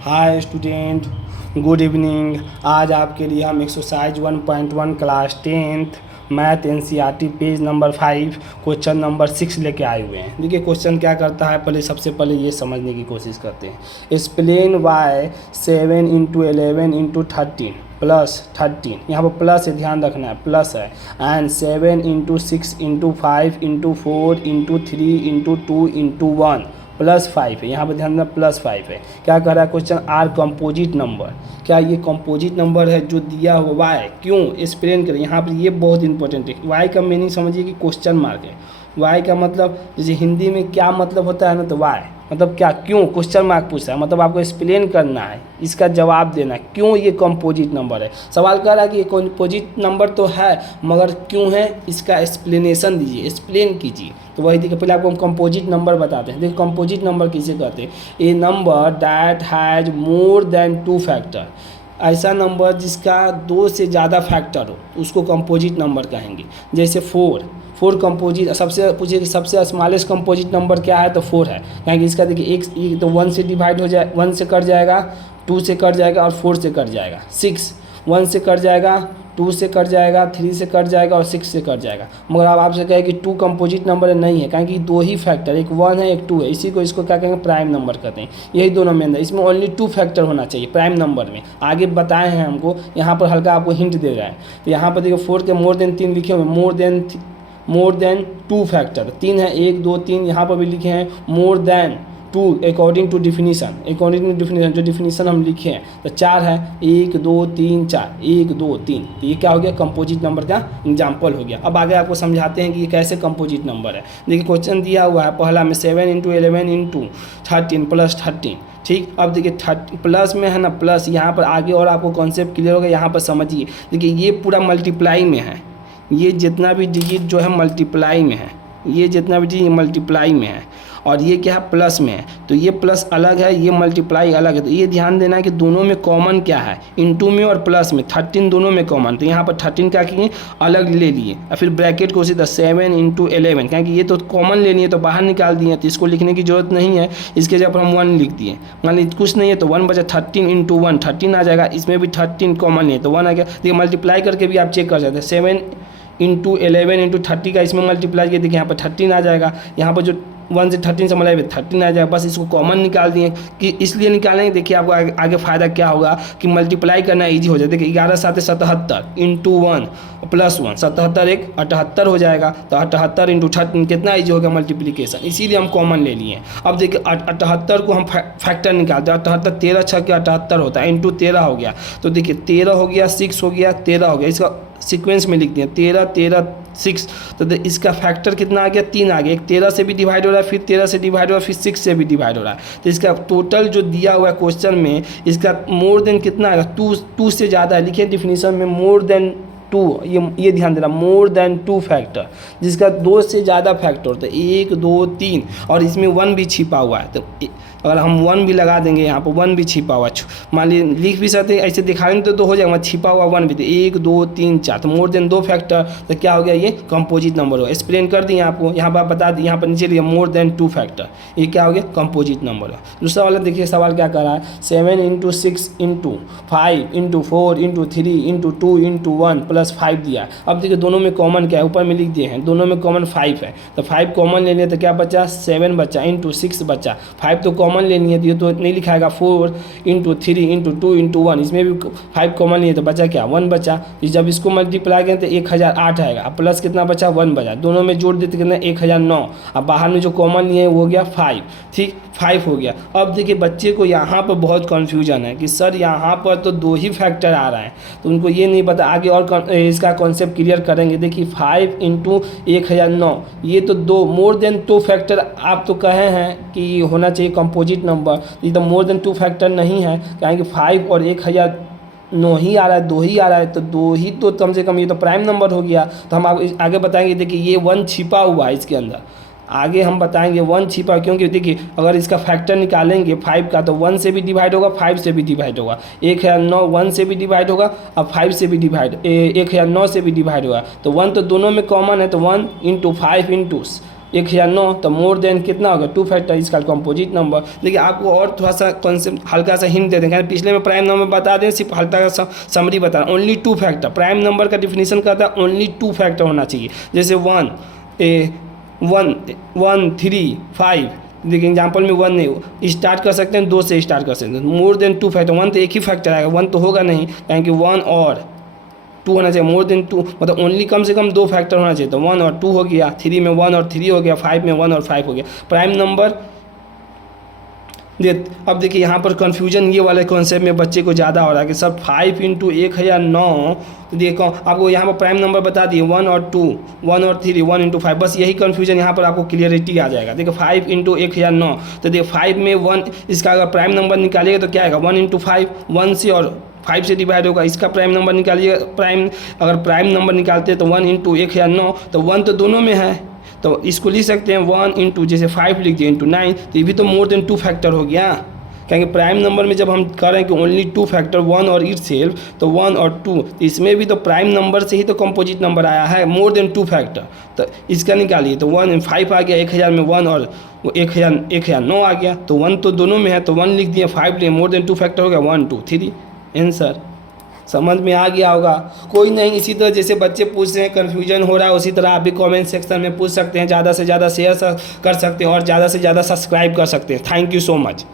Hi student, good evening. आज आपके लिए हम exercise 1.1 class 10th math NCERT page number 5 question number 6 लेके आए हुए हैं। देखिए क्वेश्चन क्या करता है, सबसे पहले ये समझने की कोशिश करते हैं। Explain why 7 into 11 into 13 plus 13, यहाँ पर प्लस है, ध्यान रखना है, प्लस है। And 7 into 6 into 5 into 4 into 3 into 2 into 1 plus 5 है। यहाँ पर ध्यान देना, प्लस 5 है। क्या कह रहा है क्वेश्चन, आर कंपोजिट नंबर। क्या ये कंपोजिट नंबर है जो दिया हुआ वाई? क्यों एक्सप्लेन करें, यहाँ पर ये बहुत इंपॉर्टेंट है। वाई का मीनिंग समझिए कि क्वेश्चन मार्क है। वाई का मतलब जैसे हिंदी में क्या मतलब होता है ना, तो वाई मतलब क्या, क्यों, क्वेश्चन मार्क पूछा है, मतलब आपको एक्सप्लेन करना है, इसका जवाब देना है क्यों ये कंपोजिट नंबर है। सवाल कर रहा है कि ये कंपोजिट नंबर तो है मगर क्यों है, इसका एक्सप्लेनेशन दीजिए, एक्सप्लेन कीजिए। तो वही देखिए, पहले आपको हम कंपोजिट नंबर बताते हैं। देखिए कंपोजिट नंबर किसे कहते हैं, a number that has more than 2 factor. ऐसा नंबर जिसका 2 से ज़्यादा फैक्टर हो उसको कंपोजिट नंबर कहेंगे। जैसे 4 कंपोजिट, सबसे पूछिए कि सबसे स्मॉलेस्ट कंपोजिट नंबर क्या है, तो 4 है। कहेंगे इसका देखिए एक तो 1 से डिवाइड हो जाए, 1 से कट जाएगा, 2 से कट जाएगा और 4 से कट जाएगा। 6 1 से कट जाएगा, 2 से कट जाएगा, 3 से कट जाएगा और 6 से कट जाएगा। मगर अब आपसे कहे कि 2 कंपोजिट नंबर नहीं है, क्योंकि 2 ही फैक्टर, एक 1 है एक 2 है, इसी को इसको क्या कहेंगे, प्राइम नंबर कहते हैं। यही दोनों में अंदर, इसमें ओनली 2 फैक्टर होना चाहिए प्राइम नंबर में। आगे बताए हैं हमको, यहाँ पर हल्का आपको हिंट दे रहा है। तो यहाँ पर देखिए 4 के मोर देन 3 लिखे हुए, मोर देन 2 फैक्टर 3 है, 1 2 3, यहाँ पर भी लिखे हैं more than 2 according to definition, जो डिफिनीसन हम लिखे हैं। तो 4 है, 1 2 3 4, 1 2 3, तो ये क्या हो गया, कंपोजिट नंबर का एग्जाम्पल हो गया। अब आगे आपको समझाते हैं कि ये कैसे कंपोजिट नंबर है। देखिए क्वेश्चन दिया हुआ है पहला में 7 इंटू 11 इंटू 13 प्लस 13। ठीक, अब देखिए 30 प्लस में है ना, प्लस यहाँ पर आगे और आपको कॉन्सेप्ट क्लियर होगा। यहाँ पर समझिए, देखिए ये पूरा मल्टीप्लाई में है, ये जितना भी डिजिट जो है मल्टीप्लाई में है, ये जितना भी डिजिट मल्टीप्लाई में है, और ये क्या है, प्लस में है। तो ये प्लस अलग है, ये मल्टीप्लाई अलग है। तो ये ध्यान देना है कि दोनों में कॉमन क्या है, इंटू में और प्लस में, 13 दोनों में कॉमन। तो यहाँ पर 13 क्या किए, अलग ले लिए, और फिर ब्रैकेट को सीधा 7 इंटू 11, क्योंकि ये तो कॉमन लेनी है तो बाहर निकाल दिए, तो इसको लिखने की जरूरत नहीं है, इसके जगह पर हम 1 लिख दिए। मान लीजिए कुछ नहीं है तो 1 बचा, 13 इंटू 1 13 आ जाएगा, इसमें भी 13 कॉमन नहीं है तो 1 आ गया। देखिए मल्टीप्लाई करके भी आप चेक कर सकते हैं, 7 इंटू 11 इंटू 30 का इसमें मल्टीप्लाई किया, देखिए यहाँ पर 13 आ जाएगा, यहाँ पर जो 1 से 13 से मल्टीप्लाई 13 आ जाएगा। बस इसको कॉमन निकाल दिए, कि इसलिए निकालेंगे, देखिए आपको आगे फ़ायदा क्या होगा कि मल्टीप्लाई करना इजी हो जाए। देखिए 11 7 77 इंटू 1 प्लस 1, 77 1 78 हो जाएगा। तो 78 इंटू 13 कितना ईजी हो गया मल्टीप्लिकेशन, इसीलिए हम कॉमन ले लिए। अब देखिए 78 को हम फैक्टर निकालते हैं, 78 13 6 के 78 होता है, इंटू 13 हो गया। तो देखिए 13 हो गया, 6 हो गया, 13 हो गया, इसका सीक्वेंस में लिख दिए 13 13 6। तो इसका फैक्टर कितना आ गया, 3 आ गया। एक 13 से भी डिवाइड हो रहा है, फिर 13 से डिवाइड हो रहा है, फिर 6 से भी डिवाइड हो रहा है। तो इसका टोटल जो दिया हुआ है क्वेश्चन में, इसका मोर देन कितना आएगा, 2 से ज़्यादा है। लिखिए डिफिनीशन में मोर देन 2, ये ध्यान देना, मोर देन 2 फैक्टर, जिसका 2 से ज़्यादा फैक्टर होता है, 1 2 3, और इसमें 1 भी छिपा हुआ है। तो अगर हम 1 भी लगा देंगे, यहाँ पर 1 भी छिपा हुआ, मान लीजिए लिख भी सकते हैं, ऐसे दिखाएंगे तो हो जाएगा, छिपा हुआ 1 भी, तो 1 2 3 4, तो मोर देन 2 फैक्टर, तो क्या हो गया, ये कंपोजिट नंबर हो। एक्सप्लेन कर दिए आपको, यहाँ पर बता दिए, यहाँ पर नीचे लिया मोर देन 2 फैक्टर, ये क्या हो गया, कंपोजिट नंबर है। दूसरा वाला देखिए सवाल क्या कर रहा है, 7 into 6 into 5 into 4 into 3 into 2 into 1 plus 5 दिया। अब देखिए दोनों में कॉमन क्या है, ऊपर में लिख दिए हैं, दोनों में कॉमन 5 है। तो 5 कॉमन ले लिया तो क्या बचा, 7 बचा, इंटू 6 बचा। 5 तो कॉमन लेनी है तो ये तो नहीं लिखाएगा, 4 इंटू 3 इंटू 2 इंटू 1, इसमें भी 5 कॉमन लिए तो बचा क्या, 1 बचा। तो जब इसको मल्टीप्लाई करें तो 1008 आएगा। अब प्लस कितना बचा, 1 बचा, दोनों में जोड़ देते कितना, 1009। अब बाहर में जो कॉमन लिए वो हो गया 5, ठीक 5 हो गया। अब देखिए बच्चे को यहाँ पर बहुत कन्फ्यूजन है कि सर यहाँ पर तो 2 ही फैक्टर आ रहा है, तो उनको ये नहीं पता, आगे और इसका कॉन्सेप्ट क्लियर करेंगे। देखिए 5 इंटू 1009, ये तो 2 मोर देन 2 फैक्टर आप तो कहे हैं कि होना चाहिए कंपोजिट नंबर, ये तो मोर देन 2 फैक्टर नहीं है, कहेंगे 5 और 1009 ही आ रहा है, 2 ही आ रहा है, तो 2 ही तो कम से कम ये तो प्राइम नंबर हो गया। तो हम आगे बताएंगे, देखिए ये 1 छिपा हुआ है इसके अंदर, आगे हम बताएंगे 1 छिपा, क्योंकि देखिए अगर इसका फैक्टर निकालेंगे 5 का तो 1 से भी डिवाइड होगा, 5 से भी डिवाइड होगा, 1009 1 से भी डिवाइड होगा और 5 से भी डिवाइड 1009 से भी डिवाइड होगा। तो 1 तो दोनों में कॉमन है, तो 1 इंटू 5 इंटू 1009, तो मोर देन कितना होगा 2 फैक्टर, इसका कंपोजिट नंबर। देखिए आपको और थोड़ा सा कॉन्सेप्ट हल्का सा हिंट दे देंगे, पिछले में प्राइम नंबर बता दें, सिर्फ हल्का सा समरी बता रहा, ओनली 2 फैक्टर। प्राइम नंबर का डिफिनीशन कहता है ओनली 2 फैक्टर होना चाहिए, जैसे 1 3 5। देखिए एग्जाम्पल में 1 नहीं, स्टार्ट कर सकते हैं 2 से स्टार्ट कर सकते हैं। मोर देन 2 फैक्टर, 1 तो एक ही फैक्टर आएगा, 1 तो होगा नहीं, यानी कि 1 और 2 होना चाहिए। मोर देन 2 मतलब ओनली कम से कम 2 फैक्टर होना चाहिए, तो 1 और 2 हो गया, 3 में 1 और 3 हो गया, 5 में 1 और 5 हो गया। प्राइम नंबर अब देखिए यहाँ पर कन्फ्यूजन ये वाले कॉन्सेप्ट में बच्चे को ज़्यादा हो रहा है कि सर 5 × 1009, तो देखो आपको यहाँ पर प्राइम नंबर बता दिए 1 और 2, 1 और 3, 1 × 5, बस यही कन्फ्यूजन यहाँ पर आपको क्लियरिटी आ जाएगा। देखो 5 × 1009, तो देखो 5 में 1, इसका अगर प्राइम नंबर निकालिएगा तो क्या आएगा 1 × 5, 1 से और 5 से डिवाइड होगा। इसका प्राइम नंबर निकालिए, अगर प्राइम नंबर निकालते हैं तो 1 × 1009, तो 1 तो दोनों में है, तो इसको लिख सकते हैं 1 × जैसे 5 लिख दिए × 9, तो ये भी तो मोर देन 2 फैक्टर हो गया। क्योंकि प्राइम नंबर में जब हम कह रहे हैं कि ओनली 2 फैक्टर 1 और इट सेल्फ, तो 1 और 2, तो इसमें भी तो प्राइम नंबर से ही तो कंपोजिट नंबर आया है, मोर देन 2 फैक्टर। तो इसका निकालिए, तो 1 5 आ गया, 1000 में 1 और 1009 आ गया, तो 1 तो दोनों में है, तो 1 लिख दिए, 5 लिए, मोर देन 2 फैक्टर हो गया, 1 2 3 आंसर। समझ में आ गया होगा? कोई नहीं, इसी तरह जैसे बच्चे पूछ रहे हैं कन्फ्यूजन हो रहा है, उसी तरह आप भी कमेंट सेक्शन में पूछ सकते हैं, ज़्यादा से ज़्यादा शेयर कर सकते हैं और ज़्यादा से ज़्यादा सब्सक्राइब कर सकते हैं। Thank you so much.